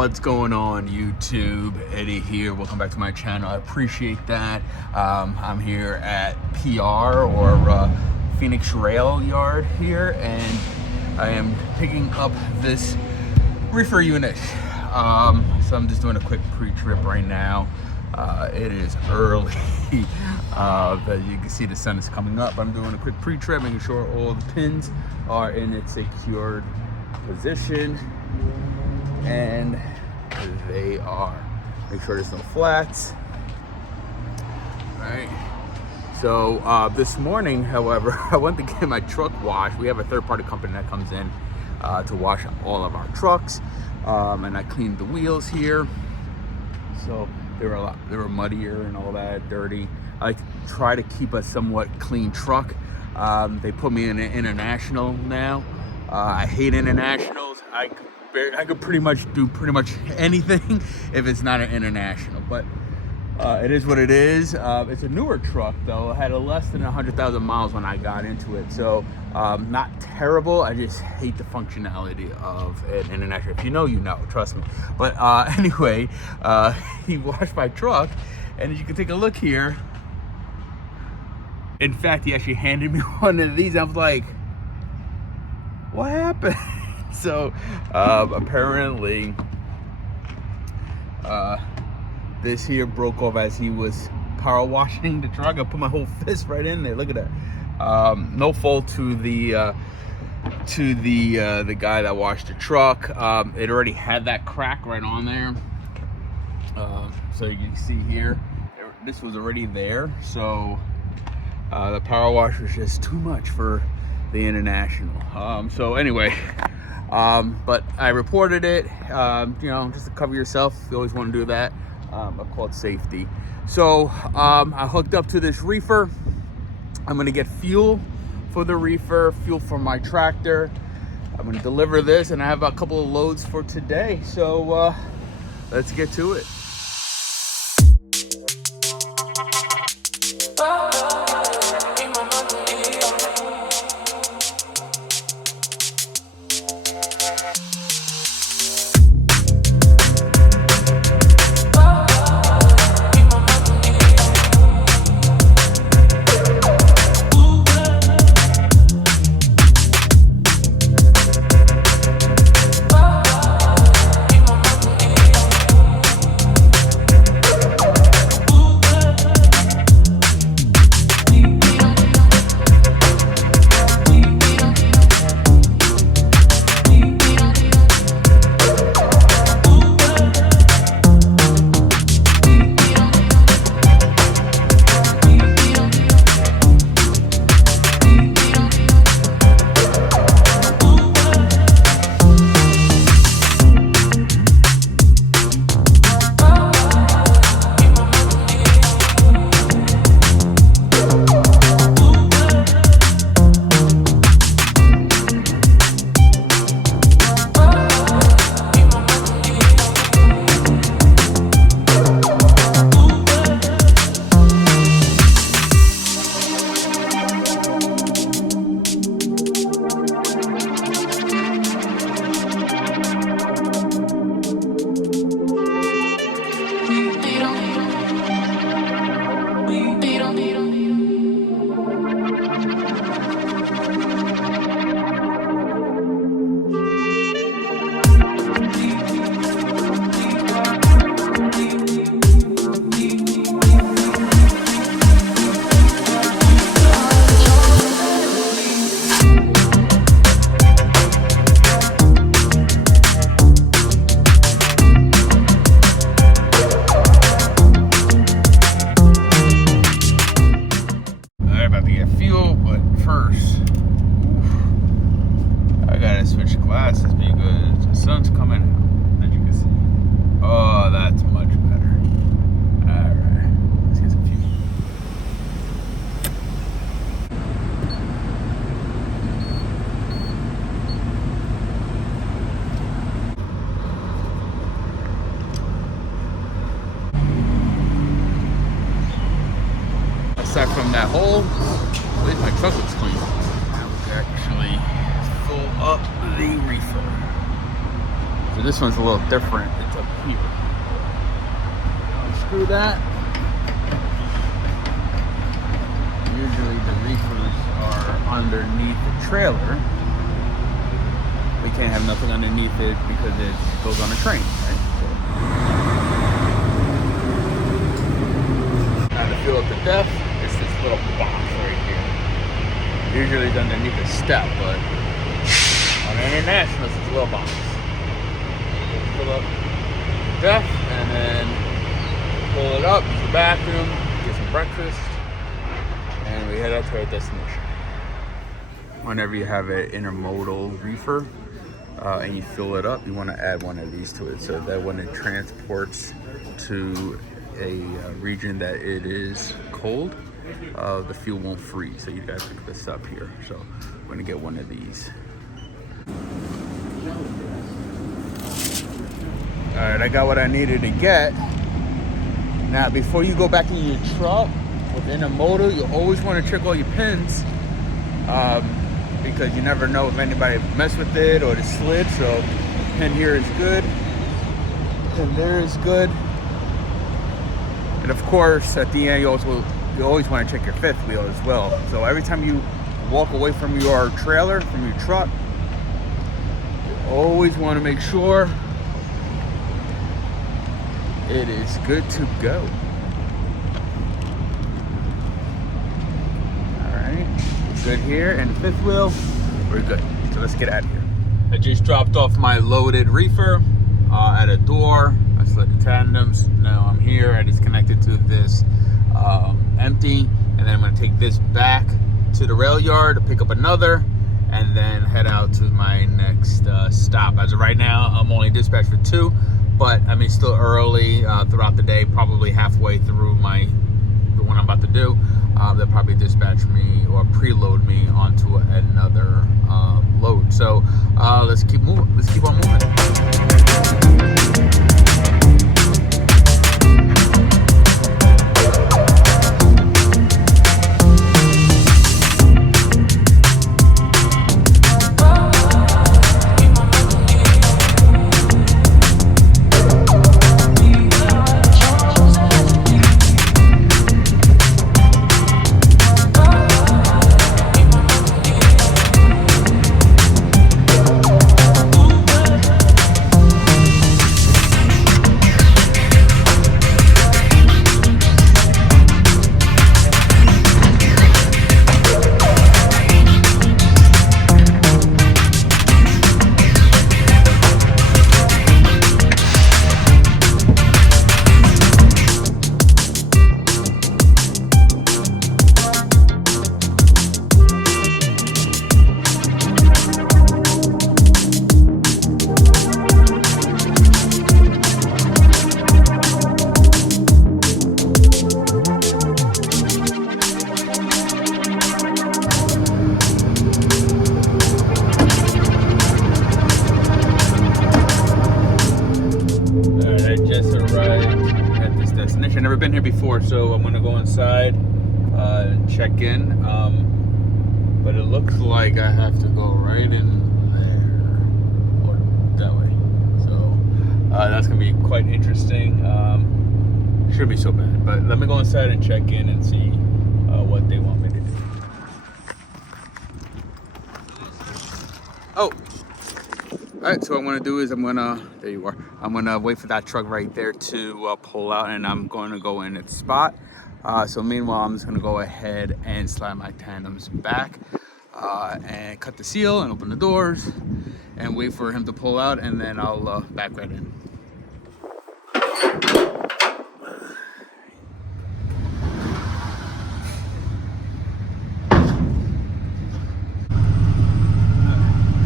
What's going on, YouTube? Eddie here. Welcome back to my channel. I appreciate that. I'm here at PR or Phoenix Rail Yard here, and I am picking up this reefer unit. So I'm just doing a quick pre-trip right now. It is early. As you can see, the sun is coming up. I'm doing a quick pre-trip, making sure all the pins are in its secured position, and they are. Make sure there's no flats. All right. So this morning, however, I went to get my truck washed. We have a third-party company that comes in to wash all of our trucks, and I cleaned the wheels here. So they were muddier and all that, dirty. I like to try to keep a somewhat clean truck. They put me in an international now. I hate internationals. I could pretty much do anything if it's not an international, but it is what it is. It's a newer truck though. I had less than 100,000 miles when I got into it, so not terrible. I just hate the functionality of an international. If you know, you know, trust me. But anyway, he washed my truck, and as you can take a look here, in fact, he actually handed me one of these. I was like, what happened? So apparently this here broke off as he was power washing the truck. I put my whole fist right in there. Look at that. No fault to the guy that washed the truck. It already had that crack right on there. So you can see here, this was already there. So the power wash was just too much for the international. So anyway, but I reported it, you know, just to cover yourself. You always want to do that. I call it safety. So I hooked up to this reefer. I'm going to get fuel for the reefer, fuel for my tractor. I'm going to deliver this, and I have a couple of loads for today. So let's get to it. Aside from that hole, at least my truck looks clean. Now we actually fill up the reefer. But this one's a little different. It's up here. Unscrew that. Usually the reefers are underneath the trailer. We can't have nothing underneath it because it goes on a train, right? Now to fill up the depth, it's this little box right here. Usually it's underneath a step, but on the International, it's this little box. Fill up the depth and then pull it up to the bathroom, get some breakfast, and we head out to our destination. Whenever you have an intermodal reefer and you fill it up, you want to add one of these to it so that when it transports to a region that it is cold, the fuel won't freeze. So you guys pick this up here. So I'm going to get one of these. All right, I got what I needed to get. Now, before you go back in your truck with intermodal, you always want to check all your pins because you never know if anybody messed with it or it slid. So, pin here is good, pin there is good, and of course, at the end, you always want to check your fifth wheel as well. So every time you walk away from your trailer, from your truck, you always want to make sure it is good to go. All right, good here, and the fifth wheel, we're good. So let's get out of here. I just dropped off my loaded reefer at a door. I slid the tandems. Now I'm here. I disconnected to this empty, and then I'm going to take this back to the rail yard to pick up another, and then head out to my next stop. As of right now, I'm only dispatched for 2. But I mean, still early throughout the day, probably halfway through the one I'm about to do. They'll probably dispatch me or preload me onto another load. So let's keep moving. Let's keep on moving. I've never been here before, so I'm gonna go inside and check in, but it looks like I have to go right in there or that way, so that's gonna be quite interesting. Shouldn't be so bad, but let me go inside and check in and see what they want me to do. Oh, all right, so what I'm gonna do is there you are. I'm gonna wait for that truck right there to pull out, and I'm going to go in its spot. So meanwhile, I'm just gonna go ahead and slide my tandems back and cut the seal and open the doors and wait for him to pull out, and then I'll back right in.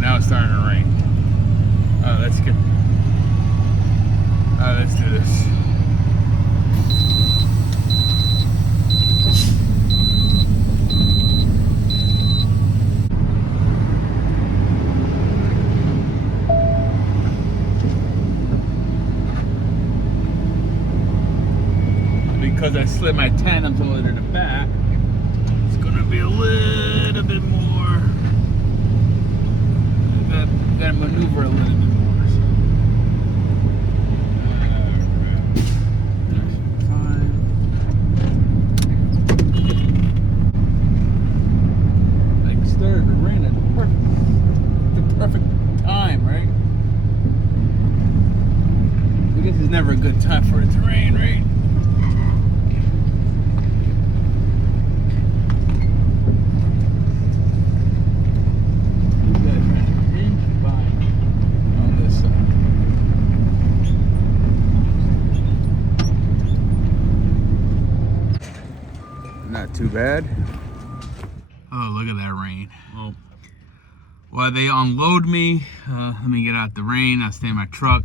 Now it's starting to rain. Oh, that's good. Let's do this. Because I slid my tandems over to the back, it's gonna be a little bit more. Gotta maneuver a little bit more. So. too bad. Oh, look at that rain. Well, they unload me. Let me get out the rain. I'll stay in my truck.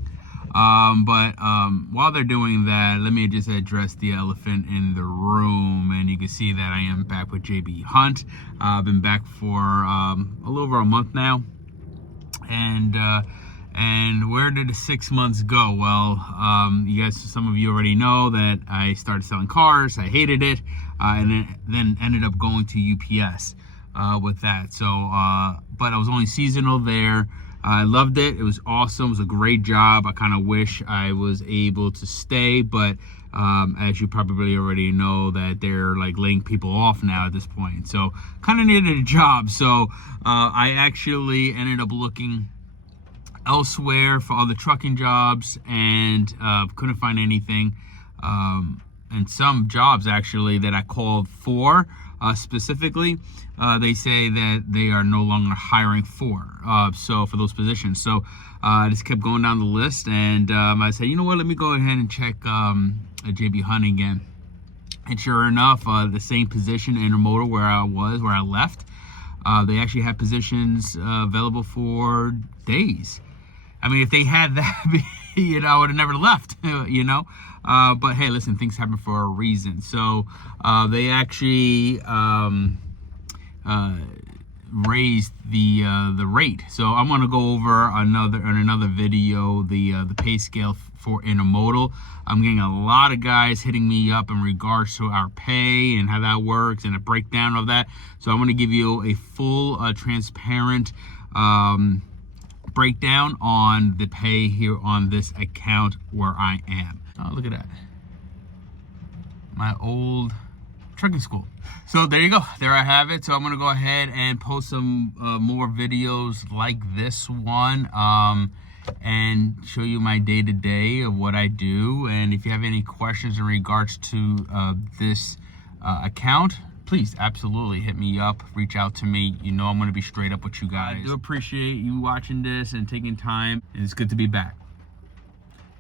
While they're doing that, let me just address the elephant in the room. And you can see that I am back with JB Hunt. I've been back for a little over a month now. And where did the 6 months go? Well, you guys, some of you already know that I started selling cars. I hated it, and then ended up going to UPS with that. So, but I was only seasonal there. I loved it. It was awesome. It was a great job. I kind of wish I was able to stay, but as you probably already know, that they're like laying people off now at this point. So kind of needed a job. So I actually ended up looking elsewhere for other trucking jobs, and couldn't find anything. And some jobs actually that I called for specifically, they say that they are no longer hiring for those positions. So I just kept going down the list, and I said, you know what, let me go ahead and check JB Hunt again. And sure enough, the same position, intermodal, where I left, they actually had positions available for days. I mean, if they had that, I would have never left, But hey, listen, things happen for a reason. So they actually raised the rate. So I'm gonna go over another video the pay scale for intermodal. I'm getting a lot of guys hitting me up in regards to our pay and how that works and a breakdown of that. So I'm gonna give you a full transparent breakdown on the pay here on this account where I am. Oh, look at that. My old trucking school. So there you go. There I have it. So I'm going to go ahead and post some more videos like this one and show you my day-to-day of what I do. And if you have any questions in regards to this account, please absolutely hit me up, reach out to me. You know I'm going to be straight up with you guys. I do appreciate you watching this and taking time. It's good to be back.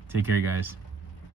Take care, guys.